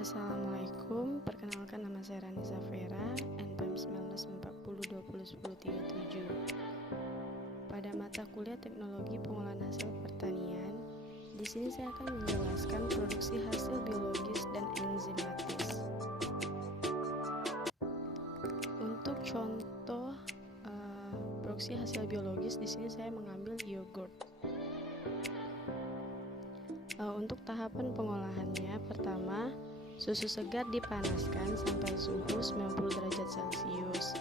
Assalamualaikum, perkenalkan nama saya Rani Zafera, NPM 1940201037. Pada mata kuliah Teknologi Pengolahan Hasil Pertanian, di sini saya akan menjelaskan produksi hasil biologis dan enzimatis. Untuk contoh produksi hasil biologis, di sini saya mengambil yogurt. Untuk tahapan pengolahannya, pertama, susu segar dipanaskan sampai suhu 90 derajat Celcius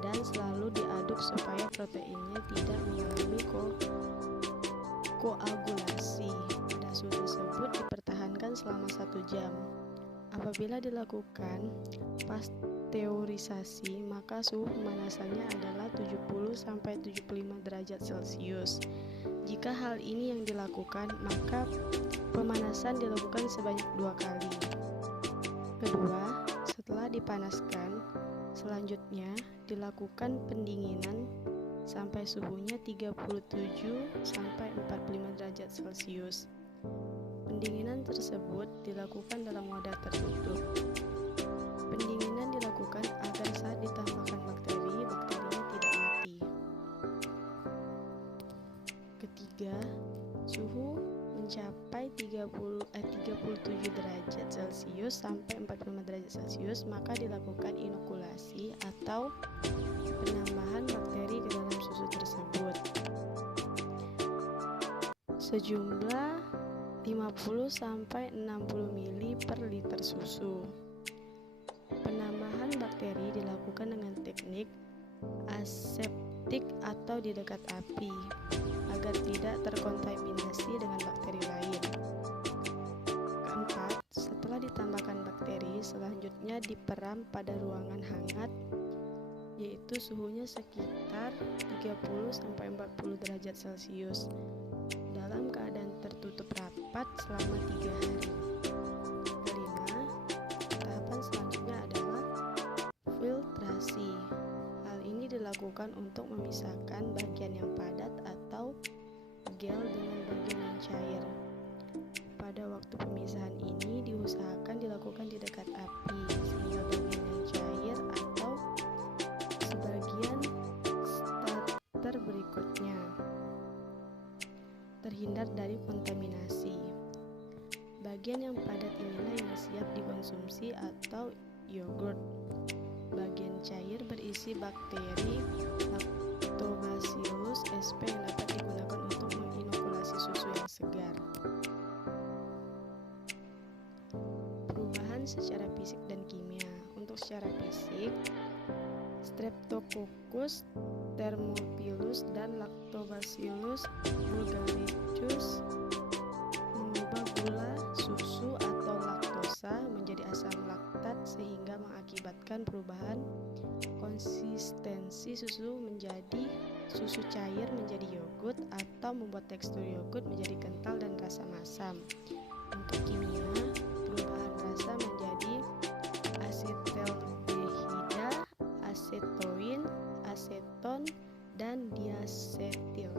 dan selalu diaduk supaya proteinnya tidak mengalami koagulasi. Pada suhu tersebut dipertahankan selama 1 jam. Apabila dilakukan pasteurisasi, maka suhu pemanasannya adalah 70-75 derajat Celcius. Jika hal ini yang dilakukan, maka pemanasan dilakukan sebanyak 2 kali. Kedua, setelah dipanaskan, selanjutnya dilakukan pendinginan sampai suhunya 37-45 derajat Celcius. Pendinginan tersebut dilakukan dalam wadah tertutup. Pendinginan dilakukan agar saat ditambahkan bakteri, bakterinya tidak mati. Ketiga, suhu mencapai 37 derajat Celcius sampai 45 derajat Celcius, maka dilakukan inokulasi atau penambahan bakteri ke dalam susu tersebut sejumlah 50-60 ml per liter susu. Penambahan bakteri dilakukan dengan teknik aseptik atau di dekat api agar tidak terkontaminasi dengan bakteri lain. Keempat, setelah ditambahkan bakteri, selanjutnya diperam pada ruangan hangat, yaitu suhunya sekitar 30-40 derajat Celcius dalam keadaan tertutup rapat selama 3 hari. Kelima, tahapan selanjutnya adalah filtrasi. Hal ini dilakukan untuk memisahkan bagian yang padat atau gel dengan bagian yang cair. Pada waktu pemisahan ini diusahakan dilakukan di dekat api sehingga bagian yang cair atau sebagian starter berikutnya terhindar dari kontaminasi. Bagian yang padat inilah yang siap dikonsumsi atau yogurt. Bagian cair berisi bakteri Lactobacillus sp yang dapat digunakan untuk menginokulasi susu yang segar. Perubahan secara fisik dan kimia. Untuk secara fisik, Streptococcus thermophilus dan Lactobacillus bulgaricus mengubah gula susu atau laktosa menjadi asam laktat sehingga mengakibatkan perubahan konsistensi susu menjadi susu cair menjadi yogurt atau membuat tekstur yogurt menjadi kental dan rasa masam. Untuk kimia, perubahan rasa menjadi asetaldehida, asetoin, aseton, dan diasetil.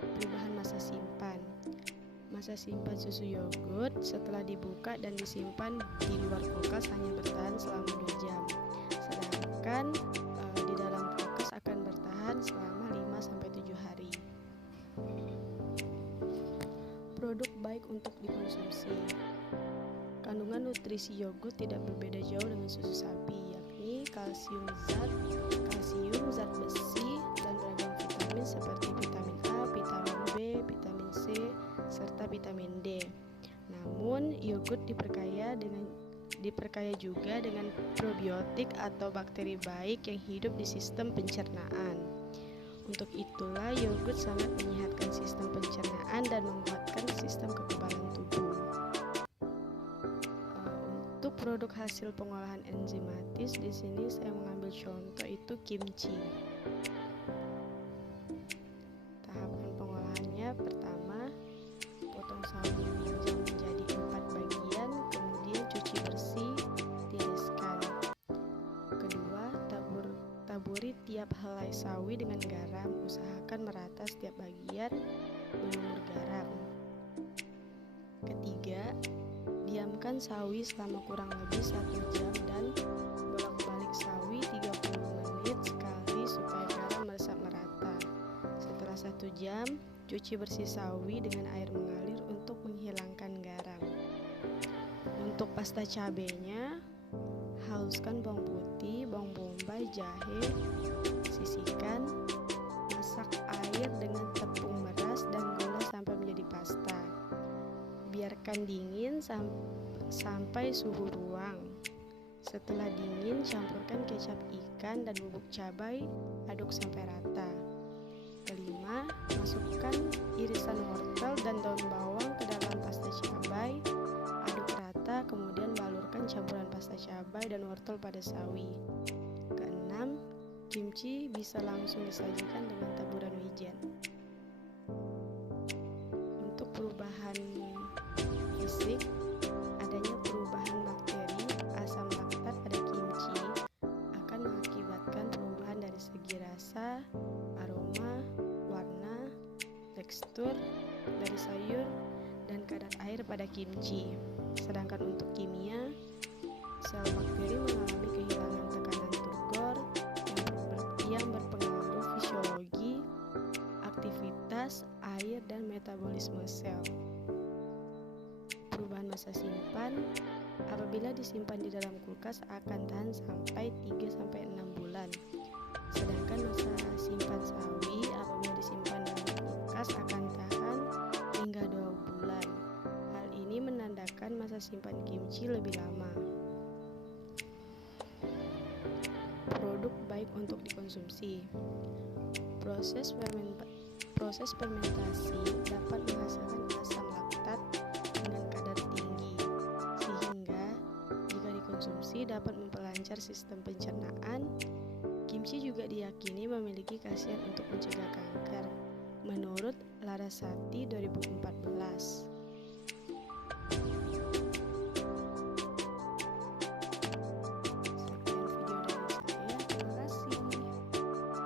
Perubahan masa simpan. Masa simpan susu yogurt setelah dibuka dan disimpan di luar kulkas hanya bertahan selama 2 jam. Sedangkan di dalam kulkas akan bertahan selama 5-7 hari. Produk baik untuk dikonsumsi. Kandungan nutrisi yogurt tidak berbeda jauh dengan susu sapi, yakni kalsium, zat besi, dan beragam vitamin seperti vitamin A, vitamin B, vitamin C, serta vitamin D. Namun, yogurt diperkaya juga dengan probiotik atau bakteri baik yang hidup di sistem pencernaan. Untuk itulah yogurt sangat menyehatkan sistem pencernaan dan menguatkan sistem kekebalan tubuh. Untuk produk hasil pengolahan enzimatis, di sini saya mengambil contoh itu kimchi. Tahapan pengolahannya, pertama, potong sawi menjadi 4 bagian, kemudian cuci bersih, tiriskan. Kedua, taburi tiap helai sawi dengan garam, usahakan merata setiap bagian, berlumur garam. Ketiga, Diamkan sawi selama kurang lebih 1 jam dan bolak-balik sawi 30 menit sekali supaya garam meresap merata. Setelah 1 jam, cuci bersih sawi dengan air mengalir untuk menghilangkan garam. Untuk pasta cabenya, haluskan bawang putih, bawang bombay, jahe, sisihkan, masak air dengan tepung meras dan gula sampai menjadi pasta. Biarkan dingin sampai suhu ruang. Setelah dingin, campurkan kecap ikan dan bubuk cabai, aduk sampai rata. Kelima, masukkan irisan wortel dan daun bawang ke dalam pasta cabai, aduk rata, kemudian balurkan campuran pasta cabai dan wortel pada sawi. Keenam, kimchi bisa langsung disajikan dengan taburan wijen. Untuk perubahan fisik, adanya perubahan bakteri asam laktat pada kimchi akan mengakibatkan perubahan dari segi rasa, aroma, warna, tekstur dari sayur, dan kadar air pada kimchi. Sedangkan untuk kimia, sel bakteri mengalami kehilangan tekanan turgor yang berpengaruh fisiologi, aktivitas air, dan metabolisme sel. Perubahan masa simpan, apabila disimpan di dalam kulkas akan tahan sampai 3-6 bulan. Sedangkan masa simpan sawi apabila disimpan dalam kulkas akan tahan hingga 2 bulan. Hal ini menandakan masa simpan kimchi lebih lama. Produk baik untuk dikonsumsi. Proses fermentasi dapat menghasilkan asam laktat dengan kadar tinggi, sehingga jika dikonsumsi dapat memperlancar sistem pencernaan. Kimchi juga diyakini memiliki khasiat untuk mencegah kanker, menurut Larasati 2014.